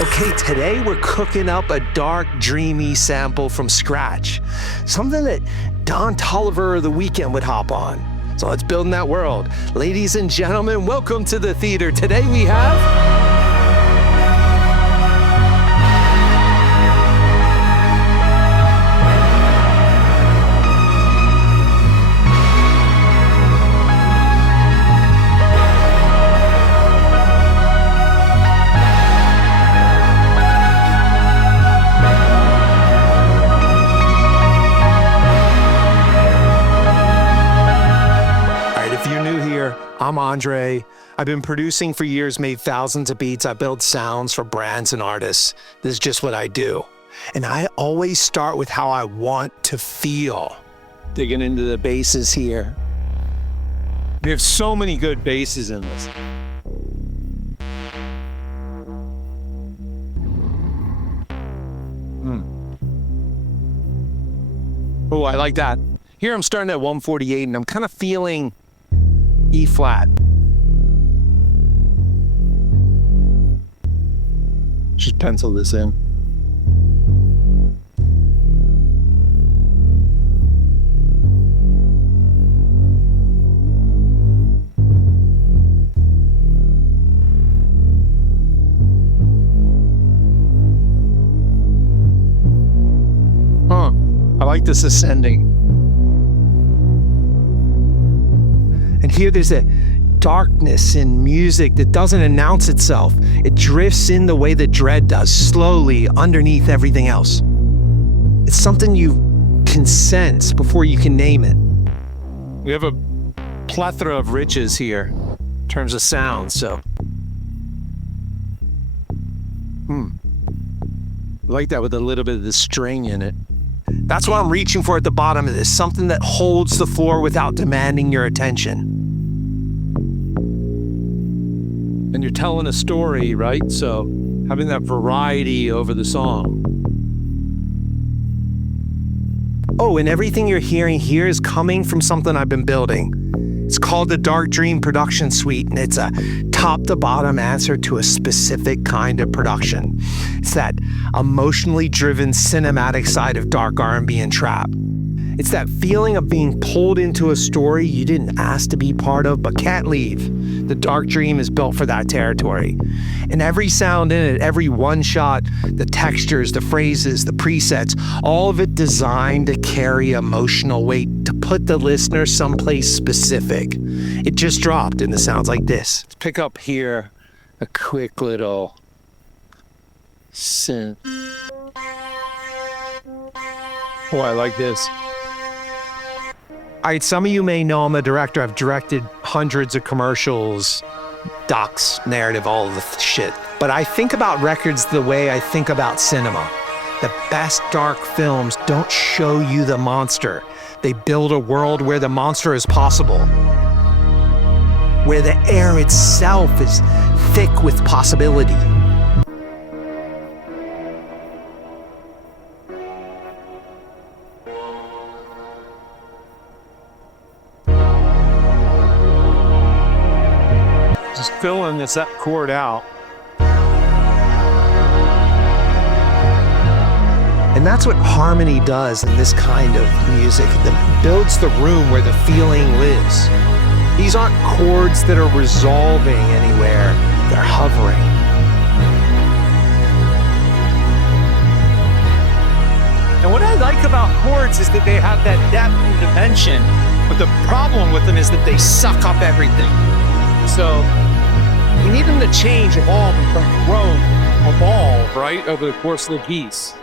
Okay, today we're cooking up a dark, dreamy sample from scratch. Something that Don Tolliver of The Weeknd would hop on. So let's build in that world. Ladies and gentlemen, welcome to the theater. Today we have... I'm Andre. I've been producing for years, made thousands of beats. I build sounds for brands and artists. This is just what I do. And I always start with how I want to feel. Digging into the basses here. We have so many good basses in this. Oh, I like that. Here I'm starting at 148 and I'm kind of feeling E flat. Just pencil this in. I like this ascending. And here there's a darkness in music that doesn't announce itself. It drifts in the way that dread does, slowly underneath everything else. It's something you can sense before you can name it. We have a plethora of riches here in terms of sound, so. I like that with a little bit of the string in it. That's what I'm reaching for at the bottom of this, something that holds the floor without demanding your attention. And you're telling a story, right? So having that variety over the song. Oh, and everything you're hearing here is coming from something I've been building. It's called the Dark Dream Production Suite, and it's a top-to-bottom answer to a specific kind of production. It's that emotionally driven cinematic side of dark R&B and trap. It's that feeling of being pulled into a story you didn't ask to be part of but can't leave. The Dark Dream is built for that territory. And every sound in it, every one shot, the textures, the phrases, the presets, all of it designed to carry emotional weight, to put the listener someplace specific. It just dropped and it sounds like this. Let's pick up here a quick little synth. Oh, I like this. All right, some of you may know I'm a director. I've directed hundreds of commercials, docs, narrative, all of the shit. But I think about records the way I think about cinema. The best dark films don't show you the monster. They build a world where the monster is possible, where the air itself is thick with possibility. Just filling this chord out. And that's what harmony does in this kind of music. It builds the room where the feeling lives. These aren't chords that are resolving anywhere. They're hovering. And what I like about chords is that they have that depth and dimension, but the problem with them is that they suck up everything. So you need them to change, evolve, and grow, evolve, right, over the course of the piece.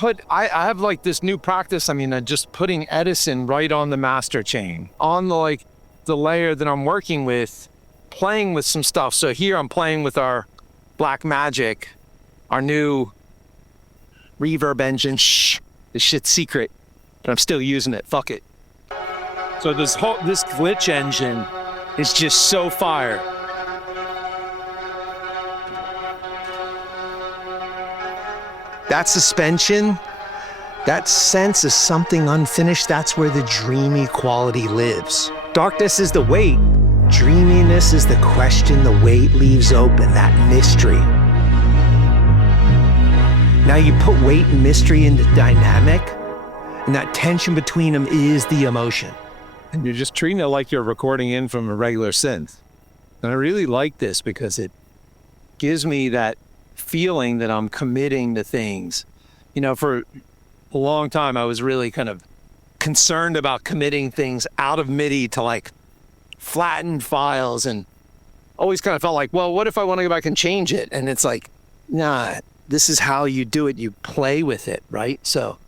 But I have like this new practice. I mean, just putting Edison right on the master chain, on the layer that I'm working with, playing with some stuff. So here I'm playing with our Black Magic, our new reverb engine. Shh, this shit's secret, but I'm still using it. Fuck it. So this glitch engine is just so fire. That suspension, that sense of something unfinished, that's where the dreamy quality lives. Darkness is the weight. Dreaminess is the question the weight leaves open, that mystery. Now you put weight and mystery into dynamic, and that tension between them is the emotion. And you're just treating it like you're recording in from a regular synth. And I really like this because it gives me that feeling that I'm committing to things. You know, for a long time, I was really kind of concerned about committing things out of MIDI to like flattened files, and always kind of felt like, well, what if I want to go back and change it? And it's like, nah, this is how you do it. You play with it, right? So.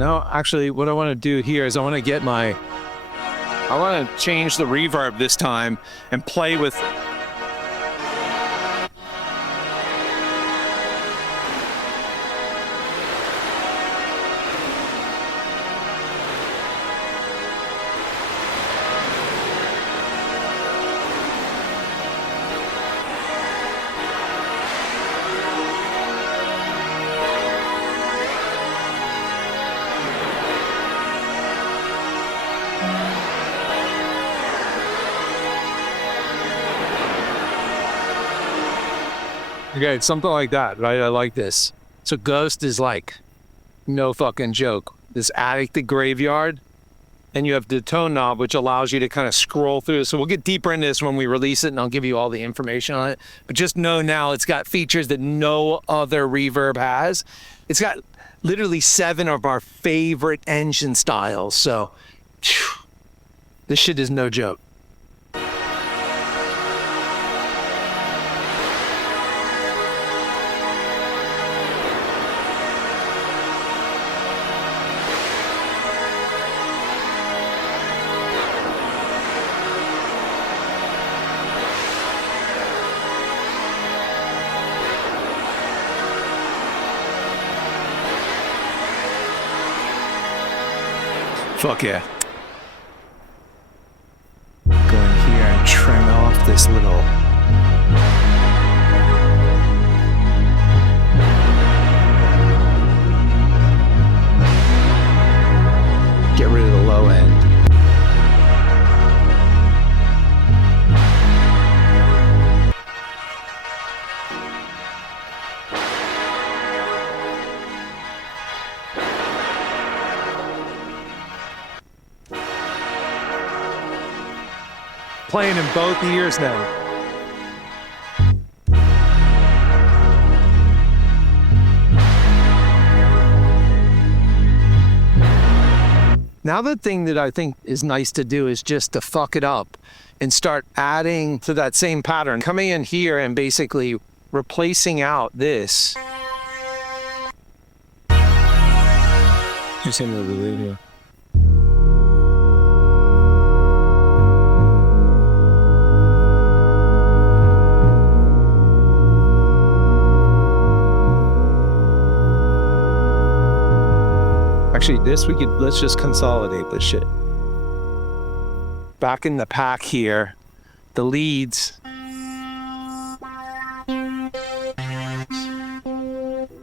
No, actually, what I want to do here is I want to change the reverb this time and play with. Okay, it's something like that, right? I like this. So Ghost is like, no fucking joke. This attic to graveyard, and you have the tone knob, which allows you to kind of scroll through. So we'll get deeper into this when we release it, and I'll give you all the information on it. But just know now it's got features that no other reverb has. It's got literally 7 of our favorite engine styles. So this shit is no joke. Fuck yeah. Go in here and trim off this little. Get rid of the low end. Playing in both ears now. Now the thing that I think is nice to do is just to fuck it up and start adding to that same pattern. Coming in here and basically replacing out this. Just hit me with the lead here. Actually, let's just consolidate this shit. Back in the pack here, the leads.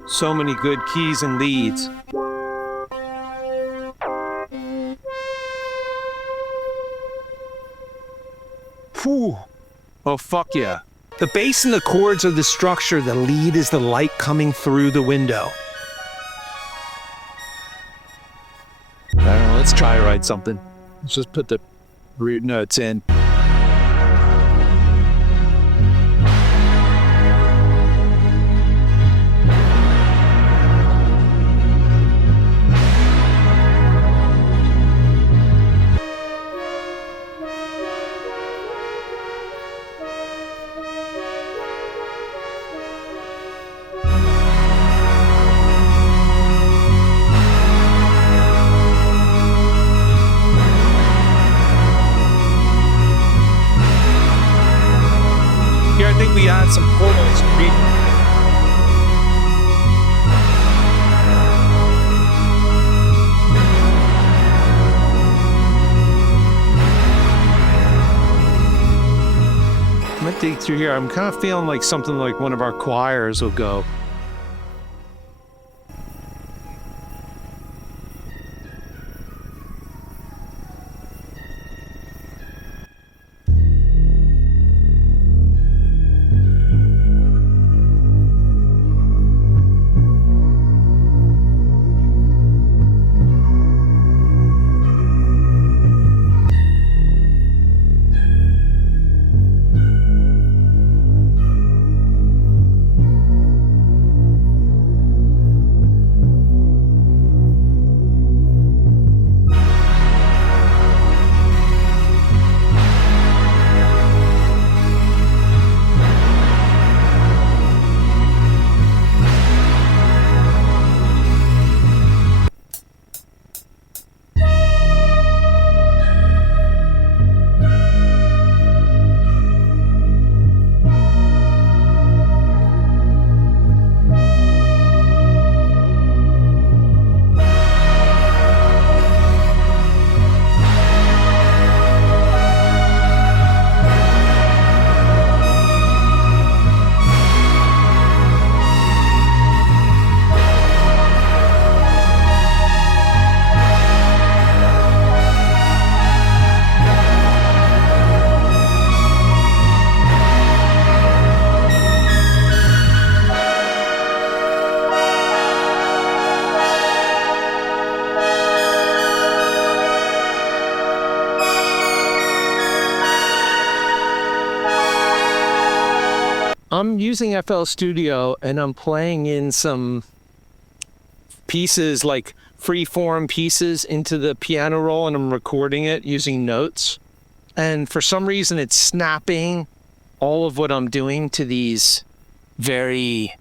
So many good keys and leads. Whew. Oh, fuck yeah. The bass and the chords are the structure. The lead is the light coming through the window. I don't know, let's try to write something. Let's just put the root notes in. I think we add some chords. I'm gonna dig through here. I'm kind of feeling like something like one of our choirs will go. I'm using FL Studio and I'm playing in some pieces, like free-form pieces, into the piano roll, and I'm recording it using notes. And for some reason, it's snapping all of what I'm doing to these very...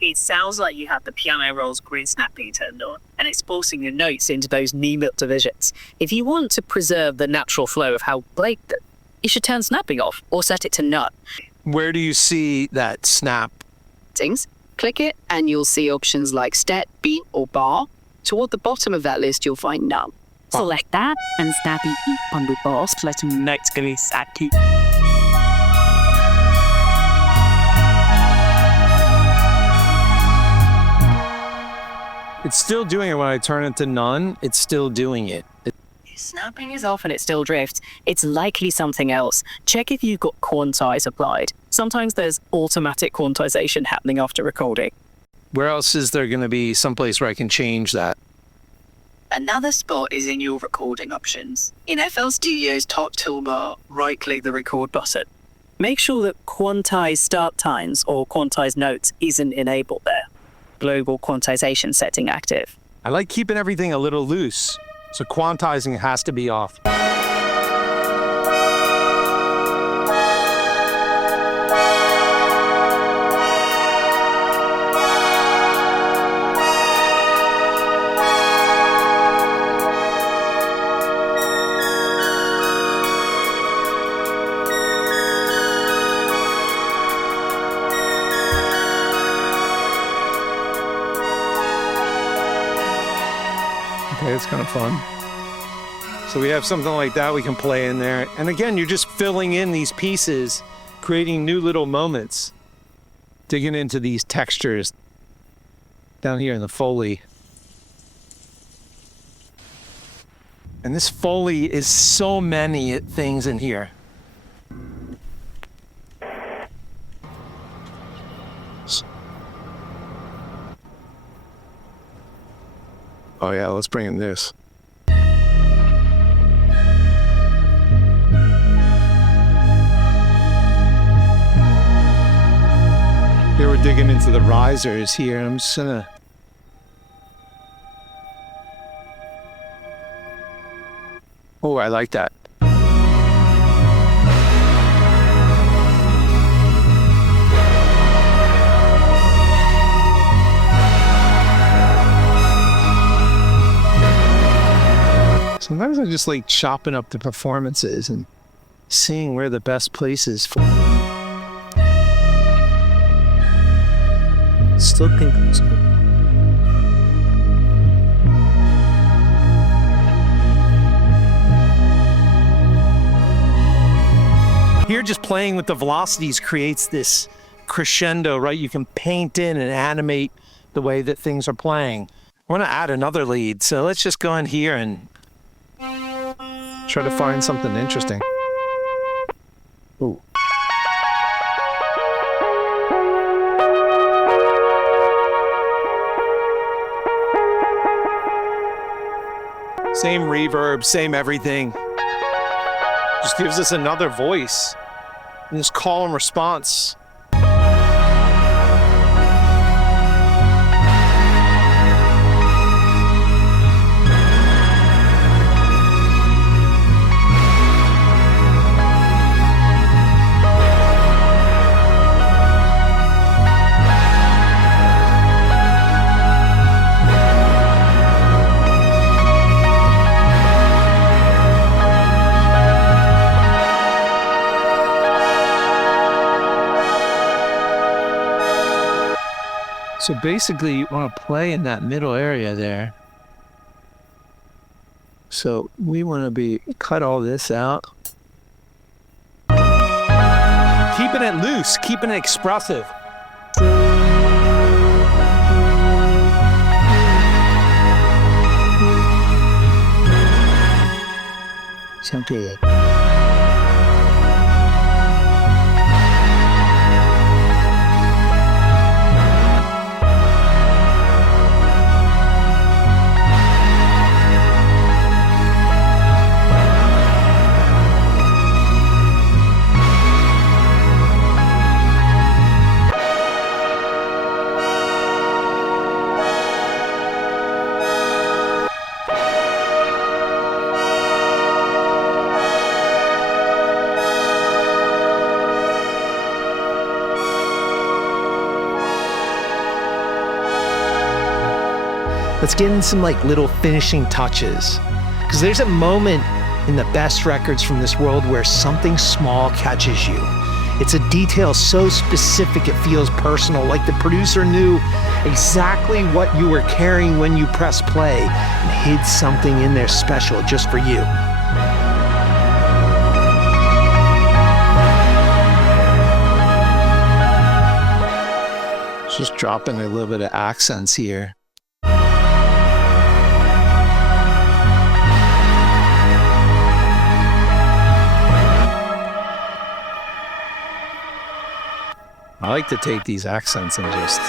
It sounds like you have the piano roll's grid snapping turned on, and it's forcing the notes into those neat divisions. If you want to preserve the natural flow of how played, you should turn snapping off or set it to none. Where do you see that snap? Settings, click it, and you'll see options like step, beat, or bar. Toward the bottom of that list, you'll find none. Select that and snappy on the boss to next sati. It's still doing it when I turn it to none. It's still doing it. Snapping is off and it still drifts. It's likely something else. Check if you've got quantize applied. Sometimes there's automatic quantization happening after recording. Where else is there going to be someplace where I can change that? Another spot is in your recording options. In FL Studio's top toolbar, right-click the record button. Make sure that quantize start times or quantize notes isn't enabled there. Global quantization setting active. I like keeping everything a little loose, so quantizing has to be off. Okay, it's kind of fun. So we have something like that we can play in there. And again, you're just filling in these pieces, creating new little moments, digging into these textures down here in the Foley. And this Foley is so many things in here. Oh yeah, let's bring in this. Here we're digging into the risers here. I'm just gonna... Oh, I like that. Sometimes I just like chopping up the performances and seeing where the best place is for. Still think it's good. Here, just playing with the velocities creates this crescendo, right? You can paint in and animate the way that things are playing. I want to add another lead, so let's just go in here and try to find something interesting. Ooh. Same reverb, same everything. Just gives us another voice in this call and response. So basically, you want to play in that middle area there. So we want to cut all this out. Keeping it loose, keeping it expressive. Sound good. Let's get in some like little finishing touches. Because there's a moment in the best records from this world where something small catches you. It's a detail so specific it feels personal, like the producer knew exactly what you were carrying when you press play and hid something in there special just for you. Just dropping a little bit of accents here. I like to take these accents and just...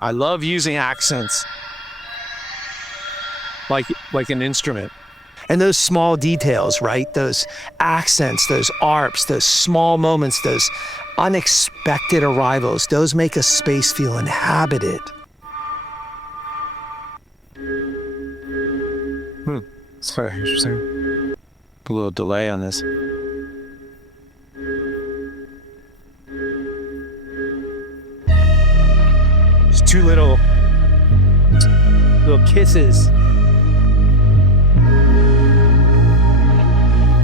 I love using accents like an instrument. And those small details, right? Those accents, those arps, those small moments, those unexpected arrivals, those make a space feel inhabited. Sorry, interesting. A little delay on this. Just two little kisses.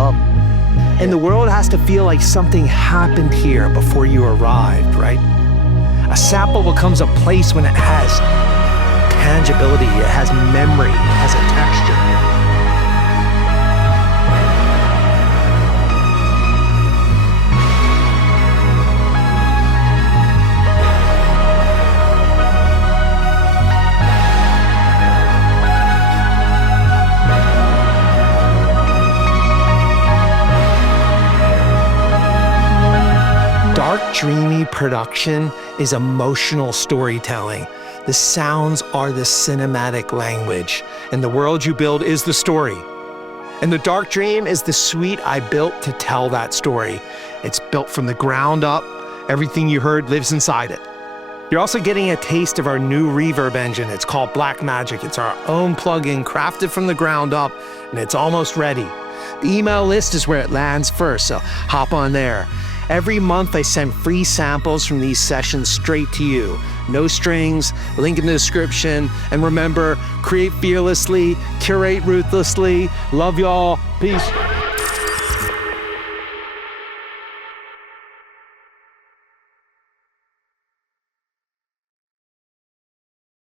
Up. And the world has to feel like something happened here before you arrived, right? A sample becomes a place when it has tangibility, it has memory, it has a texture. Dreamy production is emotional storytelling. The sounds are the cinematic language, and the world you build is the story. And the Dark Dream is the suite I built to tell that story. It's built from the ground up. Everything you heard lives inside it. You're also getting a taste of our new reverb engine. It's called Black Magic. It's our own plugin crafted from the ground up, and it's almost ready. The email list is where it lands first, so hop on there. Every month I send free samples from these sessions straight to you. No strings, link in the description, and remember, create fearlessly, curate ruthlessly. Love y'all, peace.